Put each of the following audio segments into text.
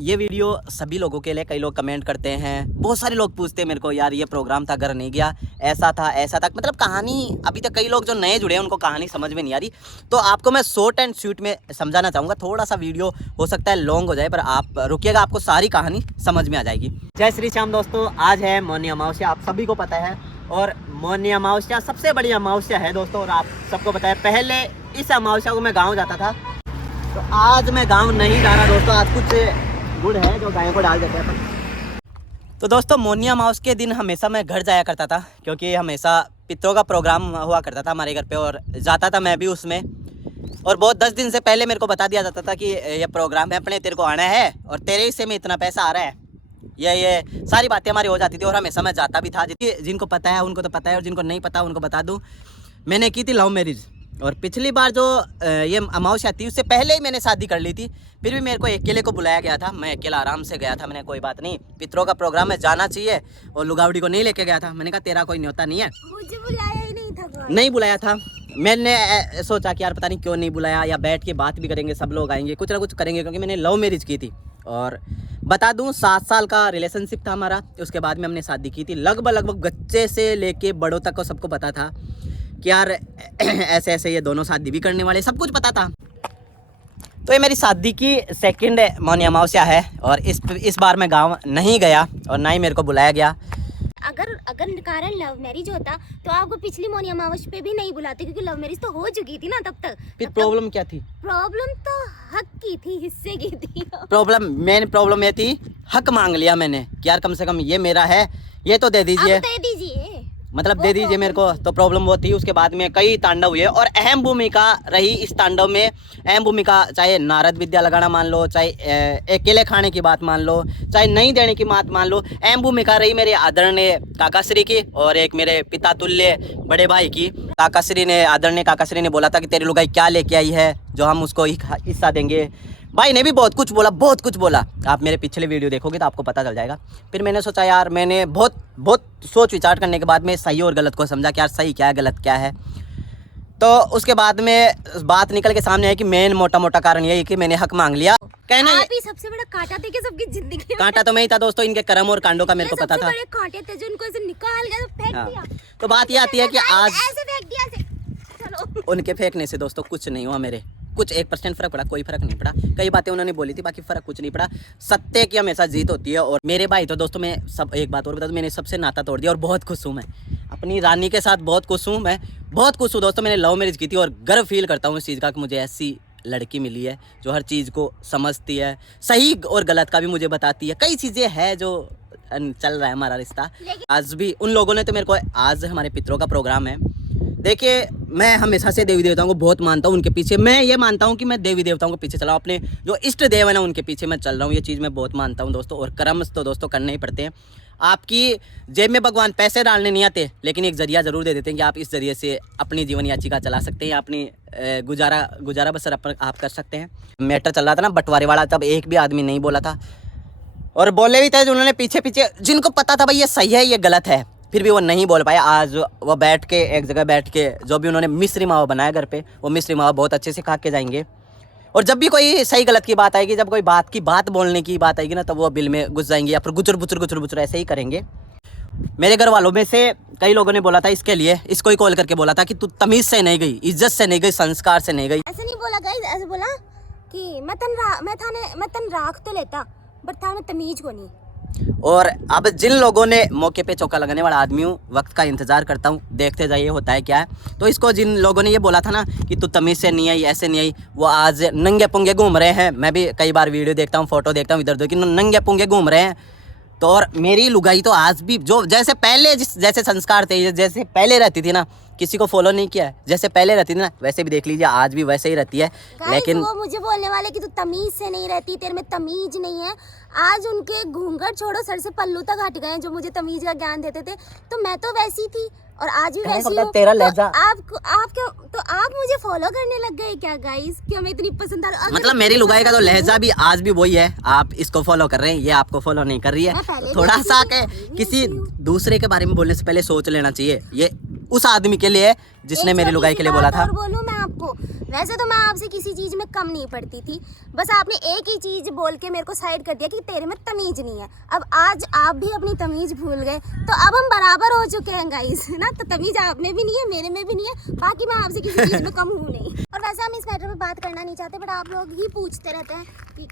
ये वीडियो सभी लोगों के लिए, कई लोग कमेंट करते हैं, बहुत सारे लोग पूछते हैं मेरे को, यार ये प्रोग्राम था, घर नहीं गया, ऐसा था ऐसा था, मतलब कहानी अभी तक कई लोग जो नए जुड़े हैं उनको कहानी समझ में नहीं आ रही। तो आपको मैं शॉर्ट एंड स्वीट में समझाना चाहूँगा। थोड़ा सा वीडियो हो सकता है लॉन्ग हो जाए, पर आप रुकिएगा, आपको सारी कहानी समझ में आ जाएगी। जय श्री श्याम दोस्तों, आज है मौनी अमावस्या, आप सभी को पता है। और मौनी अमावस्या सबसे बड़ी अमावस्या है दोस्तों, और आप सबको पता है पहले इस अमावस्या को मैं गाँव जाता था, तो आज मैं गाँव नहीं जा रहा दोस्तों। आज कुछ गुड़ है जो गायों को डाल देते हैं। तो दोस्तों मौनी अमावस्या के दिन हमेशा मैं घर जाया करता था, क्योंकि हमेशा पितरों का प्रोग्राम हुआ करता था हमारे घर पे, और जाता था मैं भी उसमें। और बहुत 10 दिन से पहले मेरे को बता दिया जाता था कि ये प्रोग्राम है, अपने तेरे को आना है और तेरे हिस्से में इतना पैसा आ रहा है। ये सारी बातें हमारी हो जाती थी, और हमेशा मैं जाता भी था। जिनको पता है उनको तो पता है, और जिनको नहीं पता उनको बता दूँ, मैंने की थी लव मैरिज। और पिछली बार जो ये अमावस्या थी उससे पहले ही मैंने शादी कर ली थी, फिर भी मेरे को अकेले को बुलाया गया था। मैं अकेला आराम से गया था, मैंने कोई बात नहीं, पितरों का प्रोग्राम है, जाना चाहिए। और लुगावड़ी को नहीं लेके गया था, मैंने कहा तेरा कोई न्योता नहीं है, मुझे बुलाया ही नहीं था। नहीं बुलाया था। मैंने सोचा कि यार पता नहीं क्यों नहीं बुलाया, या बैठ के बात भी करेंगे, सब लोग आएंगे, कुछ ना कुछ करेंगे, क्योंकि मैंने लव मैरिज की थी। और बता दूं 7 साल का रिलेशनशिप था हमारा, उसके बाद में हमने शादी की थी। लगभग बच्चे से लेके बड़ों तक को सबको पता था कि यार ऐसे ऐसे ये दोनों शादी भी करने वाले, सब कुछ पता था। तो ये मेरी शादी की सेकंड मौनी अमावस्या है, और इस बार मैं गांव नहीं गया, और ना ही मेरे को बुलाया गया। अगर कारण लव मैरिज होता तो आपको पिछली मौनी अमावस्या पे भी नहीं बुलाते, क्योंकि लव मैरिज तो हो चुकी थी ना तब तक। फिर प्रॉब्लम क्या थी? प्रॉब्लम तो हक की थी, हिस्से की थी। मेन प्रॉब्लम ये थी, हक मांग लिया मैंने कि यार कम से कम ये मेरा है, ये तो दे दीजिए, दे दीजिए, मतलब दे दीजिए मेरे को। तो प्रॉब्लम वो थी। उसके बाद में कई तांडव हुए, और अहम भूमिका रही इस तांडव में। अहम भूमिका चाहे नारद विद्या लगाना मान लो, चाहे अकेले खाने की बात मान लो, चाहे नहीं देने की बात मान लो, अहम भूमिका रही मेरे आदरणीय काकाश्री की, और एक मेरे पिता तुल्य बड़े भाई की। आदरणीय काकाश्री ने बोला था कि तेरी लुगाई क्या लेके आई है जो हम उसको हिस्सा देंगे। भाई ने भी बहुत कुछ बोला। आप मेरे पिछले वीडियो देखोगे तो आपको पता चल जाएगा। फिर मैंने सोचा यार, मैंने बहुत सोच विचार करने के बाद में सही और गलत को समझा कि यार सही क्या है, गलत क्या है। तो उसके बाद में बात निकल के सामने है कि मेन मोटा कारण यही कि मैंने हक मांग लिया। कहना आप ही सबसे बड़ा कांटा थे कि सबकी जिंदगी में। कांटा तो मैं ही था दोस्तों, इनके कर्म और कांडों का मेरे को पता था। बड़े कांटे थे जो उनको ऐसे निकाल गया, फेंक दिया। तो बात ये आती है कि आज ऐसे फेंक दिया ऐसे। चलो, उनके फेंकने से दोस्तों कुछ नहीं हुआ, मेरे कुछ 1% फर्क पड़ा, कोई फर्क नहीं पड़ा। कई बातें उन्होंने बोली थी, बाकी फर्क कुछ नहीं पड़ा। सत्य की हमेशा जीत होती है। और मेरे भाई तो दोस्तों, मैं सब एक बात और बता दूं, मैंने सबसे नाता तोड़ दिया, और बहुत खुश हूँ मैं अपनी रानी के साथ, बहुत खुश हूँ मैं, बहुत खुश हूँ दोस्तों। मैंने लव मैरिज की थी, और गर्व फील करता हूँ इस चीज़ का कि मुझे ऐसी लड़की मिली है जो हर चीज़ को समझती है, सही और गलत का भी मुझे बताती है। कई चीज़ें हैं जो चल रहा है हमारा रिश्ता। आज भी उन लोगों ने तो मेरे को, आज हमारे पितरों का प्रोग्राम है। देखिए, मैं हमेशा से देवी देवताओं को बहुत मानता हूँ, उनके पीछे मैं ये मानता हूँ कि मैं देवी देवताओं के पीछे चला हूँ, अपने जो इष्ट देव है ना उनके पीछे मैं चल रहा हूँ। ये चीज़ मैं बहुत मानता हूँ दोस्तों। और कर्म तो दोस्तों करने ही पड़ते हैं। आपकी जेब में भगवान पैसे डालने नहीं आते, लेकिन एक जरिया ज़रूर दे देते हैं कि आप इस जरिए से अपनी जीवन याचिका चला सकते हैं, अपनी गुजारा बसर आप कर सकते हैं। मैटर चल रहा था ना बंटवारे वाला, तब एक भी आदमी नहीं बोला था, और बोले भी थे जो उन्होंने पीछे जिनको पता था भाई ये सही है ये गलत है, फिर भी वो नहीं बोल पाया। आज वो बैठ के एक जगह बैठ के जो भी उन्होंने मिश्री मावा बनाया घर पे, वो मिश्री मावा बहुत अच्छे से खा के जाएंगे। और जब भी कोई सही गलत की बात आएगी, जब कोई बात बोलने की बात आएगी ना, तब वो बिल में घुस जाएंगे, या फिर गुचर बुचर ऐसे ही करेंगे। मेरे घर वालों में से कई लोगों ने बोला था इसके लिए, इसको ही कॉल करके बोला था कि तू तमीज़ से नहीं गई, इज्जत से नहीं गई, संस्कार से नहीं गई। ऐसे नहीं बोला गाइस, ऐसे बोला कि मैं तन राख तो लेता, बट था मैं तमीज को नहीं। और अब जिन लोगों ने मौके पे चौका लगाने वाला आदमी हूँ, वक्त का इंतजार करता हूँ, देखते जाइए होता है क्या है। तो इसको जिन लोगों ने ये बोला था ना कि तू तमीज़ से नहीं आई, ऐसे नहीं आई, वो आज नंगे पुंगे घूम रहे हैं। मैं भी कई बार वीडियो देखता हूँ, फोटो देखता हूँ इधर उधर कि नंगे पुंगे घूम रहे हैं। तो और मेरी लुगाई तो आज भी जो जैसे पहले जैसे संस्कार थे, जैसे पहले रहती थी ना, किसी को फॉलो नहीं किया है, जैसे पहले रहती थी ना वैसे भी देख लीजिए, आज भी वैसे ही रहती है। लेकिन वो मुझे बोलने वाले कि तू तमीज से नहीं रहती, तेरे में तमीज नहीं है। आज उनके घूंघट छोड़ो, सर से पल्लू तक हट गए जो मुझे तमीज का ज्ञान देते थे। तो मैं तो वैसी थी और आज भी वैसी हूँ। तेरा लहजा तो आप मुझे फॉलो करने लग गए क्या गाइस? कि हमें इतनी पसंद आ रही? मतलब मेरी लुगाई का तो लहजा भी आज भी वही है। आप इसको फॉलो कर रहे हैं, ये आपको फॉलो नहीं कर रही है। थोड़ा सा किसी दूसरे के बारे में बोलने से पहले सोच लेना चाहिए। ये उस आदमी के लिए जिसने मेरी लुगाई के लिए बोला था। बोलूं मैं आपको आपको। वैसे तो मैं आपसे किसी चीज़ में कम नहीं पड़ती थी, बस आपने एक ही चीज़ बोल के मेरे को साइड कर दिया कि तेरे में तमीज़ नहीं है। अब आज आप भी अपनी तमीज़ भूल गए, तो अब हम बराबर हो चुके हैं गाइस, है ना। तो तमीज़ आप में भी नहीं है, मेरे में भी नहीं है, बाकी मैं आपसे किसी चीज़ में कम हूँ नहीं। और वैसे हम इस मैटर में बात करना नहीं चाहते, बट आप लोग ही पूछते रहते हैं कि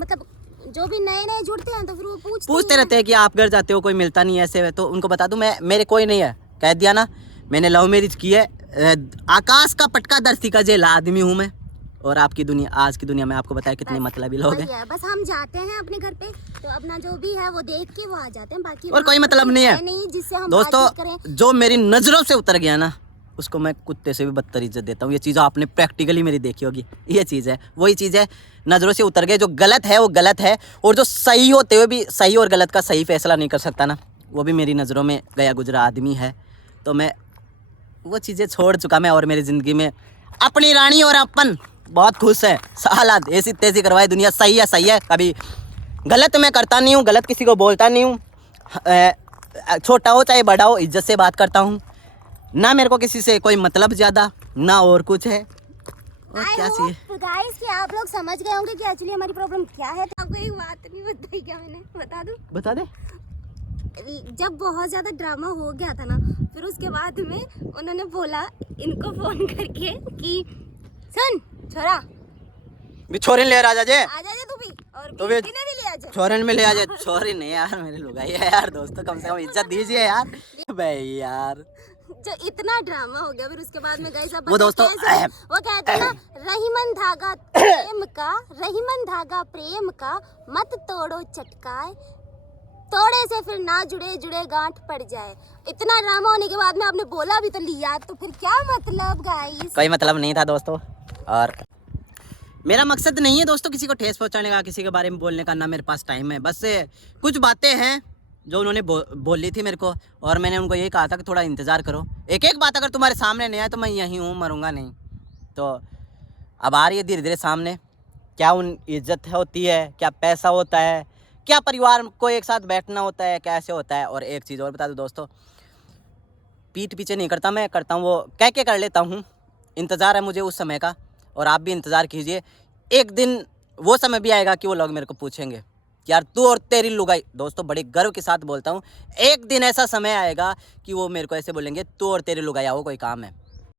मतलब जो भी नए नए जुड़ते हैं तो फिर वो पूछते रहते हैं कि आप घर जाते हो कोई मिलता नहीं है ऐसे है, तो उनको बता दूं मैं मेरे कोई नहीं है, कह दिया ना। मैंने लव मैरिज की है, आकाश का पटका दर्शी का जेल आदमी हूँ मैं। और आपकी दुनिया, आज की दुनिया में आपको बताया कितने मतलबी लोग वही हैं। है, बस हम जाते हैं अपने घर पे तो अपना जो भी है वो देख के वो आ जाते हैं, बाकी और कोई मतलब नहीं है नहीं जिससे हम दोस्तों। बातचीत करें। जो मेरी नजरों से उतर गया ना, उसको मैं कुत्ते से भी बदतर इज्जत देता हूँ। ये चीज़ आपने प्रैक्टिकली मेरी देखी होगी। ये चीज़ है, वही चीज़ है, नज़रों से उतर गए। जो गलत है वो गलत है, और जो सही होते हुए भी सही और गलत का सही फैसला नहीं कर सकता ना, वो भी मेरी नज़रों में गया गुजरा आदमी है। तो मैं वो चीज़ें छोड़ चुका मैं, और मेरी ज़िंदगी में अपनी रानी और अपन बहुत खुश है। साला ऐसी तेज़ी करवाए दुनिया, सही है सही है। कभी गलत मैं करता नहीं हूँ, गलत किसी को बोलता नहीं हूँ। छोटा हो चाहे बड़ा हो, इज्जत से बात करता हूँ ना। मेरे को किसी से कोई मतलब ज़्यादा ना और कुछ है। और क्या चाहिए गाइस कि आप लोग समझ गए होंगे कि एक्चुअली हमारी प्रॉब्लम क्या है। तो आपको एक बात नहीं बताई क्या मैंने, बता दूं? बता दे। जब बहुत ज़्यादा ड्रामा हो गया था ना, फिर उसके बाद में उन्होंने बोला इनको फ़ोन करके कि सुन छोरा, भी छोरे ले राजा जे, आ जा तू भी, और तो भी किन्हें भी ले आ जा। छोरे में ले आ जाए। छोरी नहीं यार, मेरे लुगाई है यार। दोस्तों कम से कम इज्जत दीजिए यार भाई यार। जो इतना ड्रामा हो गया, फिर उसके बाद में गए सब वो दोस्तों वो कहते हैं ना, रहीमन धागा प्रेम का, रहीमन धागा प्रेम का, मत तोड़ो चटकाए, तोड़े से फिर ना जुड़े जुड़े गांठ पड़ जाए। इतना ड्रामा होने के बाद में आपने बोला भी तो लिया, तो फिर क्या मतलब गाइस? कोई मतलब नहीं था दोस्तों, और मेरा मकसद नहीं है दोस्तों किसी को ठेस पहुंचाने का, किसी के बारे में बोलने का, ना मेरे पास टाइम है। बस कुछ बातें हैं जो उन्होंने बोली थी मेरे को, और मैंने उनको यही कहा था कि थोड़ा इंतज़ार करो। एक एक बात अगर तुम्हारे सामने नहीं आए तो मैं यहीं हूँ, मरूंगा नहीं। तो अब आ रही है धीरे धीरे सामने। क्या उन इज्जत होती है, क्या पैसा होता है, क्या परिवार को एक साथ बैठना होता है, कैसे होता है। और एक चीज़ और बता दूँ दोस्तों, पीठ पीछे नहीं करता मैं, करता हूँ वो कह के कर लेता हूँ। इंतज़ार है मुझे उस समय का, और आप भी इंतज़ार कीजिए। एक दिन वो समय भी आएगा कि वो लोग मेरे को पूछेंगे कि यार तू और तेरी लुगाई, दोस्तों बड़े गर्व के साथ बोलता हूँ, एक दिन ऐसा समय आएगा कि वो मेरे को ऐसे बोलेंगे, तू और तेरी लुगाई आओ कोई काम है।